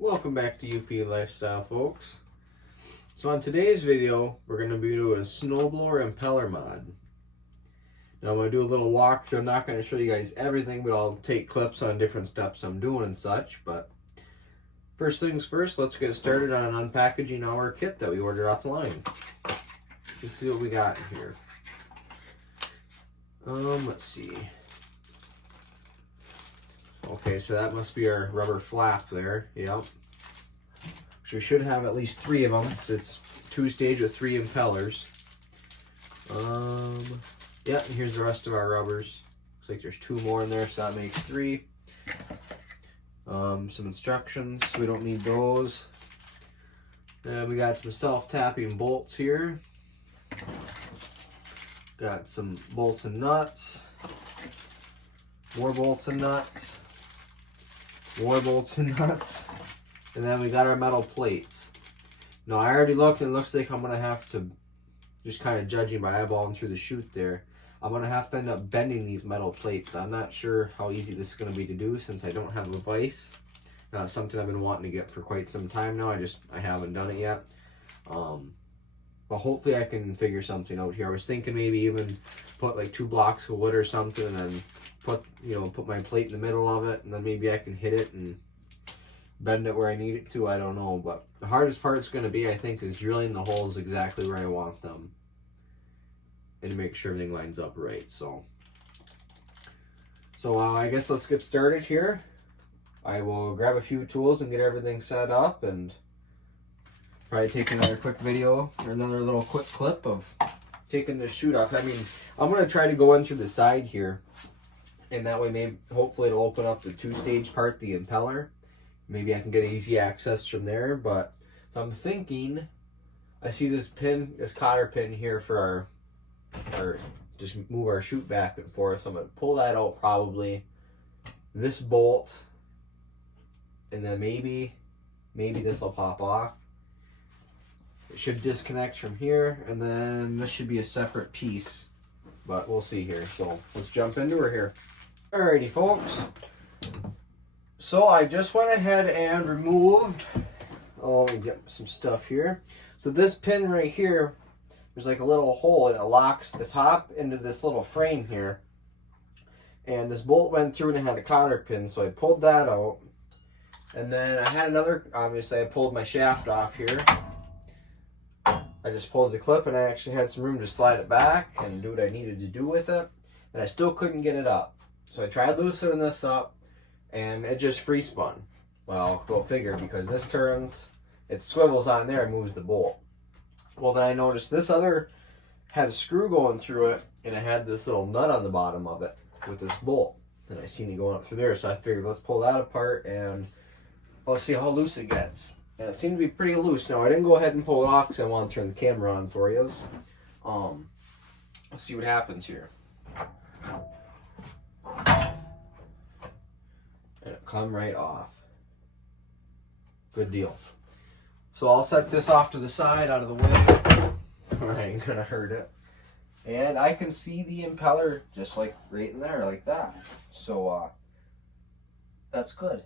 Welcome back to UP Lifestyle, folks. So on today's video, we're going to be doing a Snowblower Impeller mod. Now I'm going to do a little walkthrough. I'm not going to show you guys everything, but I'll take clips on different steps I'm doing and such. But first things first, let's get started on unpackaging our kit that we ordered off the line. Let's see what we got in here. Let's see. Okay, so that must be our rubber flap there. Yep. So we should have at least 3 of them, because it's 2-stage with 3 impellers. Yeah, and here's the rest of our rubbers. Looks like there's 2 more in there, so that makes 3. Some instructions, we don't need those. And we got some self-tapping bolts here. Got some bolts and nuts. More bolts and nuts. More bolts and nuts. And then we got our metal plates. Now I already looked and it looks like I'm going to have to, just kind of judging by eyeballing through the chute there, I'm going to have to end up bending these metal plates. Now, I'm not sure how easy this is going to be to do since I don't have a vise. Now it's something I've been wanting to get for quite some time now. I haven't done it yet. But hopefully I can figure something out here. I was thinking maybe even put like 2 blocks of wood or something and then put my plate in the middle of it, and then maybe I can hit it and bend it where I need it to. I don't know, but the hardest part is going to be, I think, is drilling the holes exactly where I want them and to make sure everything lines up right. So I guess let's get started here. I will grab a few tools and get everything set up, and probably take another quick video or another little quick clip of taking this chute off. I mean, I'm going to try to go in through the side here, and that way maybe hopefully it'll open up the 2-stage part, the impeller. Maybe I can get easy access from there. But so I'm thinking, I see this pin, this cotter pin here for our just move our chute back and forth. So I'm going to pull that out, probably this bolt, and then maybe this will pop off. It should disconnect from here, and then this should be a separate piece, but we'll see here. So let's jump into her here. Alrighty, folks. So I just went ahead and removed, let me get some stuff here. So this pin right here, there's like a little hole, and it locks the top into this little frame here. And this bolt went through and it had a cotter pin, so I pulled that out. And then I had another, obviously I pulled my shaft off here. I just pulled the clip, and I actually had some room to slide it back and do what I needed to do with it. And I still couldn't get it up. So I tried loosening this up, and it just free spun. Well, go figure, because this turns, it swivels on there and moves the bolt. Well, then I noticed this other had a screw going through it, and it had this little nut on the bottom of it with this bolt. And I seen it going up through there, so I figured let's pull that apart and let's see how loose it gets. And it seemed to be pretty loose. Now, I didn't go ahead and pull it off because I want to turn the camera on for you. Let's see what happens here. And it come right off. Good deal. So I'll set this off to the side, out of the way. I ain't gonna hurt it. And I can see the impeller just like right in there, like that. So that's good.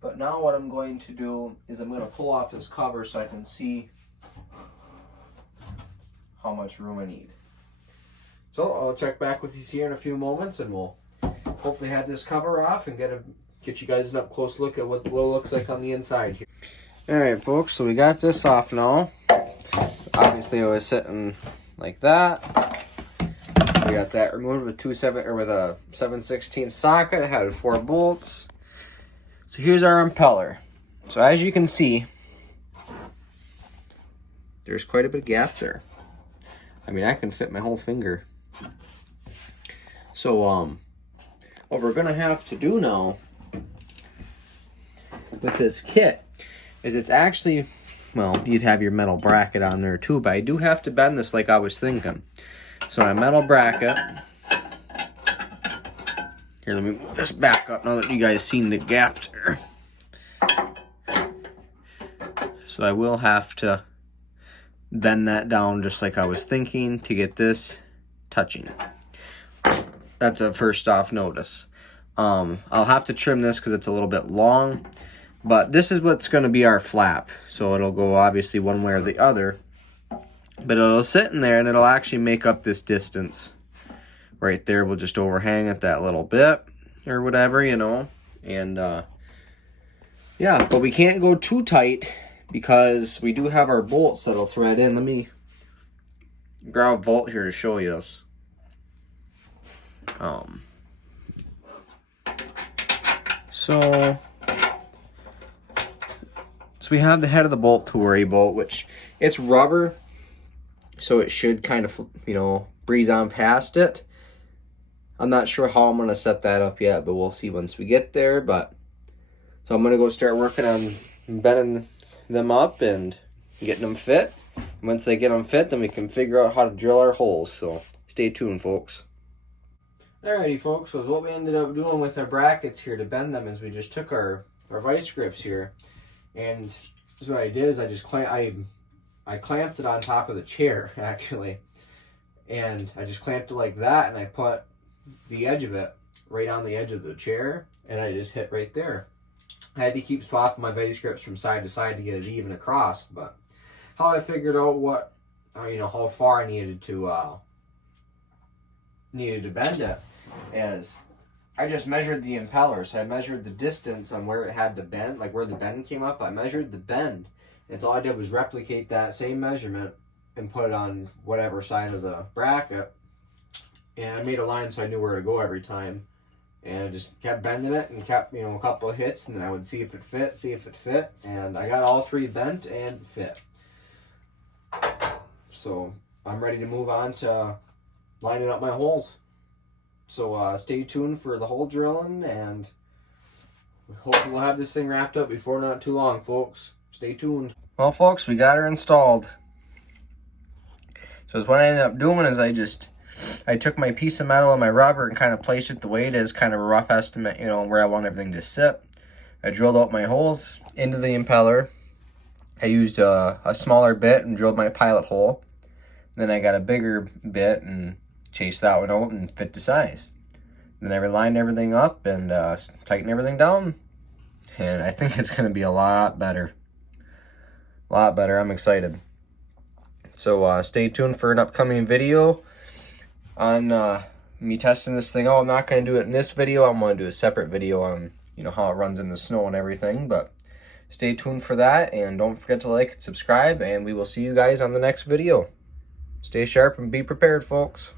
But now what I'm going to do is I'm going to pull off this cover so I can see how much room I need. So I'll check back with you here in a few moments, and we'll hopefully have this cover off and get you guys an up close look at what it looks like on the inside here. Alright, folks, so we got this off now. Obviously it was sitting like that. We got that removed with a 7/16 socket. It had 4 bolts. So here's our impeller. So as you can see, there's quite a bit of gap there. I mean, I can fit my whole finger. So what we're gonna have to do now with this kit is it's actually, well, you'd have your metal bracket on there too, but I do have to bend this like I was thinking. So my metal bracket, here, let me move this back up now that you guys seen the gap there. So I will have to bend that down just like I was thinking to get this touching. That's a first off notice. I'll have to trim this because it's a little bit long, But this is what's going to be our flap. So it'll go obviously one way or the other. But it'll sit in there and it'll actually make up this distance. Right there, we'll just overhang it that little bit or whatever, you know. And yeah, but we can't go too tight because we do have our bolts that'll thread in. Let me grab a bolt here to show you this. So we have the head of the bolt to worry about, which it's rubber, so it should kind of, you know, breeze on past it. I'm not sure how I'm going to set that up yet, but we'll see once we get there. But so I'm going to go start working on bending them up and getting them fit. Once they get them fit, then we can figure out how to drill our holes. So stay tuned, folks. Alrighty, folks. So what we ended up doing with our brackets here to bend them is we just took our vice grips here, and so what I did is I just I clamped it on top of the chair actually, and I just clamped it like that, and I put the edge of it right on the edge of the chair, and I just hit right there. I had to keep swapping my vice grips from side to side to get it even across, but how I figured out what, you know, how far I needed to bend it is I just measured the impeller. So I measured the distance on where it had to bend, like where the bend came up. I measured the bend, and so all I did was replicate that same measurement and put it on whatever side of the bracket, and I made a line so I knew where to go every time, and I just kept bending it and kept, you know, a couple of hits, and then I would see if it fit, and I got all three bent and fit. So I'm ready to move on to lining up my holes. So stay tuned for the hole drilling, and hopefully we'll have this thing wrapped up before not too long, folks. Stay tuned. Well, folks, we got her installed. So what I ended up doing is I took my piece of metal and my rubber and kind of placed it the way it is, kind of a rough estimate, you know, where I want everything to sit. I drilled out my holes into the impeller. I used a smaller bit and drilled my pilot hole. Then I got a bigger bit and chased that one out and fit the size. Then I lined everything up and tightened everything down. And I think it's going to be a lot better. A lot better. I'm excited. So stay tuned for an upcoming video on me testing this thing out. I'm not going to do it in this video. I'm going to do a separate video on, you know, how it runs in the snow and everything. But stay tuned for that, and don't forget to like and subscribe, and we will see you guys on the next video. Stay sharp and be prepared, folks.